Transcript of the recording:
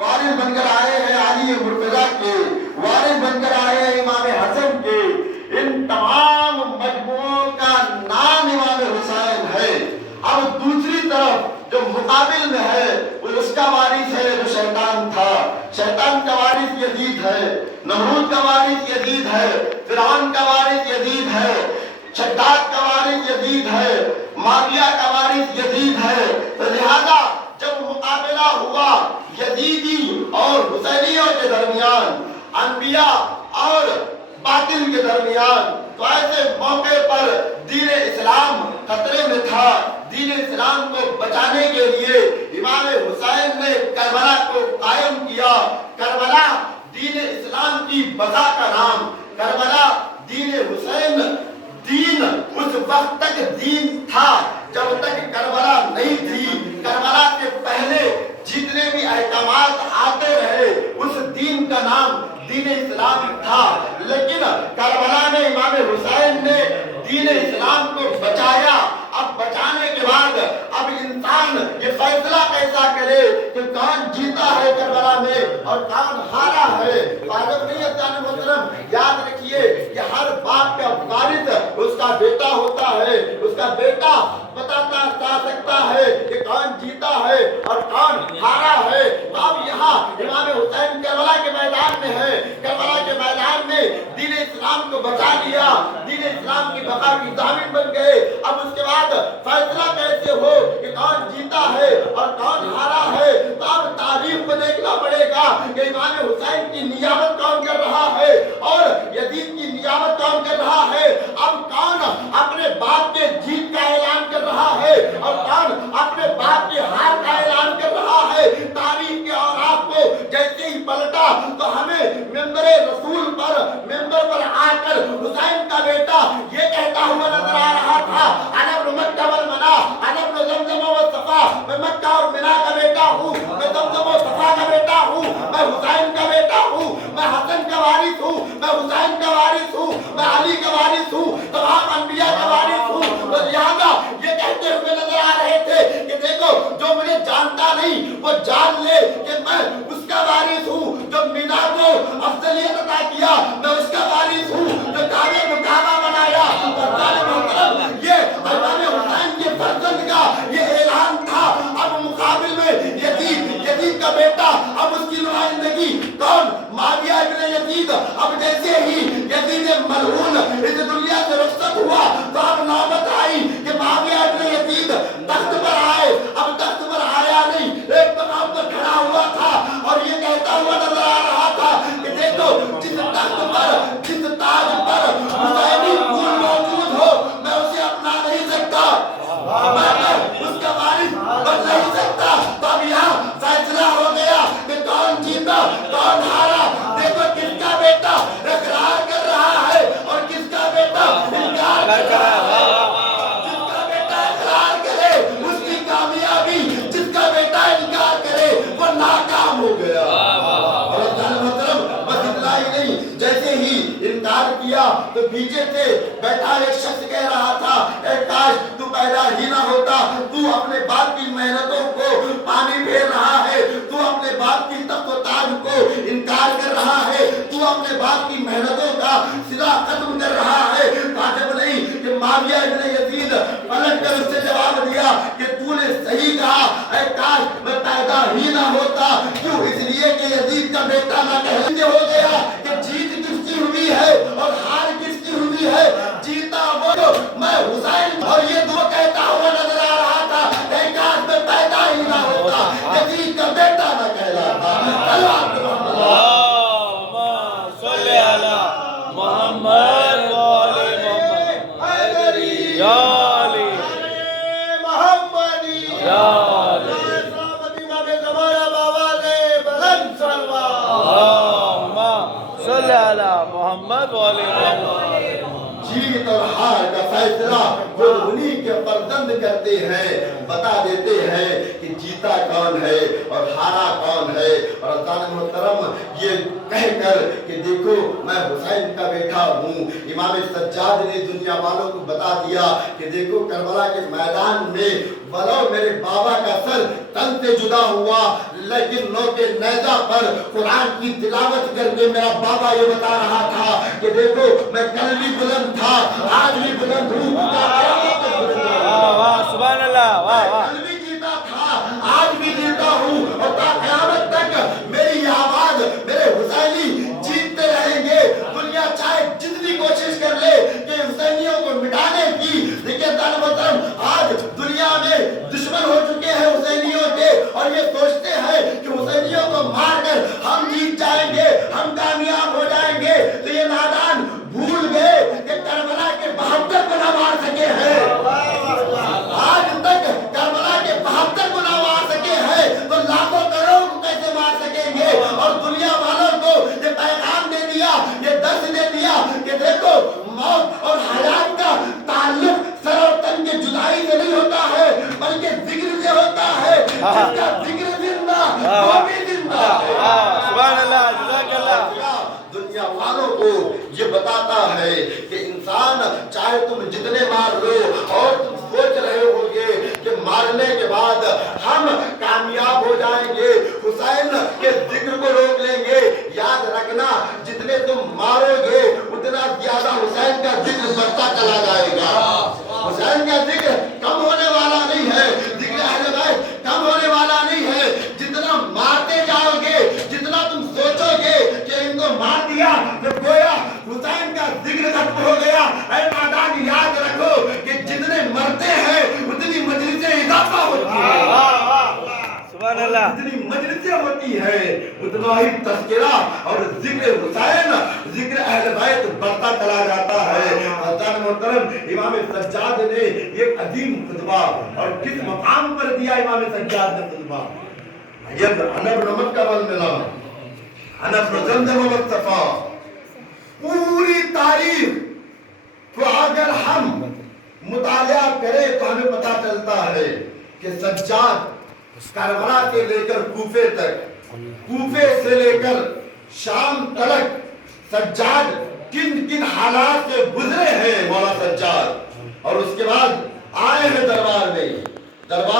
وارث بن کر آئے ہیں علی مرتضیٰ کے، وارث بن کر آئے ہیں امام حسن کے، ان تمام مجموعوں کا نام امام حسین ہے۔ اب دوسری طرف جو مقابل میں ہے وہ اس کا وارث ہے جو شیطان تھا، شیطان کا وارث یزید ہے، نمرود کا وارث یزید ہے، فرعون کا وارث یزید ہے، شداد کا وارث یزید ہے، معاویہ کا وارث یزید ہے۔ تو لہذا جب مقابلہ ہوا یزیدی اور حسینیوں کے درمیان، انبیاء اور باطل کے درمیان، تو ایسے موقع پر دین اسلام خطرے میں تھا۔ دین اسلام کو بچانے کے لیے امام حسین نے کربلا کو قائم کیا۔ کربلا دین اسلام کی بقا کا نام، کربلا دین حسین، دین اس وقت تک دین تھا جب تک کربلا نہیں تھی۔ کربلا کے پہلے جتنے بھی احکامات آتے رہے اس دین کا نام دین اسلام تھا، لیکن کربلا میں امام حسین نے دین اسلام کو بچایا۔ اب بچانے کے بعد اب انسان یہ فیصلہ کیسا کرے کہ کون جیتا ہے کربلا میں اور کون ہارا ہے۔ محترم یاد رکھیے کہ ہر باپ کا وارث اس کا بیٹا ہوتا ہے، اس کا بیٹا بتاتا جا سکتا ہے کہ کون جیتا ہے اور کون ہارا ہے۔ اب یہاں امام حسین کربلا کے میدان میں ہے، کربلا کے میدان میں دین اسلام کو بچا لیا، دین اسلام کی بقا کی ضامن بن گئے۔ اب اس کے بعد فیصلہ کیسے ہو کہ کون جیتا ہے اور کون ہارا ہے، تو اب تاریخ کو دیکھنا پڑے گا کہ امام حسین کی نیابت کون کر رہا ہے اور یزید کی نیابت کون کر رہا ہے۔ اب کون اپنے باپ کے جیت کا اعلان کر رہا ہے اور کون اپنے باپ کے ہار کا اعلان کر رہا ہے۔ تاریخ کے اوراق کو جیسے ہی پلٹا تو ہمیں ممبر رسول پر، ممبر پر آ کر حسین کا بیٹا یہ کہتا ہوا نظر آ رہا تھا، انا ابن مکہ والمنا، انا ابن زمزم والصفا، میں مکہ اور منا کا بیٹا ہوں، میں زمزم و صفا کا بیٹا ہوں، میں حسین کا بیٹا ہوں، میں حسن کا وارث ہوں، میں حسین کا وارث ہوں، میں علی کا وارث ہوں، تمام انبیاء کا وارث ہوں۔ تو لہذا یہ کہتے ہوئے نظر آ رہے تھے کہ دیکھو جو مجھے جانتا نہیں وہ جان لے کہ میں اس کا وارث ہوں، جو مینا کو افضلیت عطا کیا میں اس کا وارث ہوں، جو کعبے کو کعبہ بنایا۔ یہ امام حسین کے فرزند کا یہ اعلان تھا۔ اب مقابل میں یزید کا بیٹا، اب اس کی نمائندگی کون؟ معاویہ ابن یزید۔ اب جیسے ہی یزید ملعون اس دنیا سے رخصت ہوا تو اب نوبت آئی کہ معاویہ ابن یزید تخت پر آئے۔ اب تخت پر آیا نہیں، ایک مقام پر کھڑا ہوا تھا اور یہ کہتا ہوا نظر آ رہا تھا کہ دیکھو جس تخت پر، جس تاج پر حسینی پھول موجود ہو میں اسے اپنا نہیں سکتا، میں اس کا وارث بن نہیں سکتا۔ تو اب یہاں فیصلہ ہو گیا کہ کون جیتا کون ہارا۔ دیکھو کس کا بیٹا اقرار کر رہا ہے اور کس کا بیٹا انکار کر رہا ہے۔ جس کا بیٹا اقرار کرے اس کی کامیابی، جس کا بیٹا انکار کرے وہ ناکام ہو گیا۔ اور بس اتنا ہی نہیں، جیسے ہی انکار کیا تو پیچھے سے بیٹھا ایک شخص کہہ رہا تھا اے کاش تو پیدا ہی نہ ہوتا، تو اپنے باپ کی محنتوں کو پانی پھیر رہا ہے، تو اپنے باپ کی تخت و تاج کو انکار کر رہا ہے، تو اپنے باپ کی محنتوں کا صلہ ختم کر رہا ہے۔ عجب نہیں کہ معاویہ ابن یزید پلٹ کر اس سے جواب دیا کہ تو نے صحیح کہا، اے کاش میں پیدا ہی نہ ہوتا۔ کیوں؟ اس لیے کہ یزید کا بیٹا نہ کہتے ہو گیا کہ جیت کس کی ہوئی ہے اور ہار کس کی ہوئی ہے۔ جیتا وہ میں حسین، اور یہ دو کہتا ہوا نظر آ رہا تھا اے کاش میں پیدا ہی نہ ہوتا، یزید کا بیٹا نہ کہلاتا۔ اللہم صلی علی محمد یا علی محمدی یا علی صلی علی محمد والے محمد۔ جیت اور ہار کا فیصلہ وہ انہی کے فرزند کرتے ہیں، بتا دیتے ہیں کہ جیتا کون ہے اور ہارا کون ہے۔ اور اللہ محترم یہ کہہ کر کہ دیکھو میں حسین کا بیٹا ہوں، امام سجاد نے دنیا والوں کو بتا دیا کہ دیکھو کربلا کے میدان میں ولو میرے بابا کا سر تن سے جدا ہوا لیکن نوکے نیزہ پر قرآن کی تلاوت کر کے میرا بابا یہ بتا رہا تھا کہ دیکھو میں کل بھی بلند تھا، آج بھی بلند ہوں، سبحان اللہ، واہ واہ، کل بھی جیتا تھا، آج بھی جیتا ہوں، اور تا قیامت تک میری یہ آواز میرے حسینی جیتتے رہیں گے۔ دنیا چاہے جتنی کوشش کر لے کہ حسینیوں کو مٹانے کی، دیکھیں دان محترم آج دنیا میں دشمن ہو چکے ہیں حسینیوں کے، اور یہ سوچتے ہیں کہ حسینیوں کو مار کر ہم جیت جائیں گے، ہم کامیاب ہو جائیں گے، تو یہ نادان بھول گئے کہ کربلا کے 72 کو نہ مار سکے ہیں، آج تک کربلا کے 72 کو نہ مار سکے ہیں، تو لاکھوں کروڑوں کو کیسے مار سکیں گے؟ اور دنیا والوں کو یہ پیغام دے دیا، یہ درس دے دیا کہ دیکھو موت اور حیات کا تعلق سر اور تن کے جدائی سے نہیں ہوتا ہے، بلکہ ذکر سے ہوتا ہے، جس کا ذکر زندہ وہ بھی زندہ ہے۔ سبحان اللہ، جزاک اللہ۔ دنیا والوں کو یہ بتاتا ہے کہ انسان چاہے تم جتنے مار لو، اور تم سوچ رہے ہوگے کہ مارنے کے بعد ہم کامیاب ہو جائیں گے، حسین کے ذکر کو روک لیں گے، یاد رکھنا جتنے تم مارو گے اتنا زیادہ حسین کا ذکر بڑھتا چلا جائے گا۔ حسین کا ذکر کم ہونے والا نہیں ہے، ذکر اہل بیت کم ہونے والا نہیں ہے، جتنا مارتے جاؤ گے، جتنا تم سوچو گے کہ ان کو مار دیا تو گویا حسین کا ذکر ختم ہو گیا۔ اے نادان یاد رکھو کہ جتنے مرتے ہیں اتنی مجلسیں اضافہ ہوتی ہیں، سبحان اللہ، جتنی مجلسیں ہوتی ہیں اتنا ہی تذکرہ اور ذکر حسین، ذکر اہل بیت بڑھتا چلا جاتا ہے۔ حضرت محترم امام سجاد نے ایک عظیم خطبہ، اور کس مقام پر دیا امام سجاد نے خطبہ؟ یہ انب نمک کا بل ملا، انب زمزم مصطفیٰ، پوری تاریخ کو اگر ہم مطالعہ کریں تو ہمیں پتا چلتا ہے کہ سجاد کربلا سے لے کر کوفے تک، کوفے سے لے کر شام تلک سجاد کن کن حالات سے گزرے ہیں مولا سجاد، اور اس کے بعد آئے ہیں دربار میں، دربار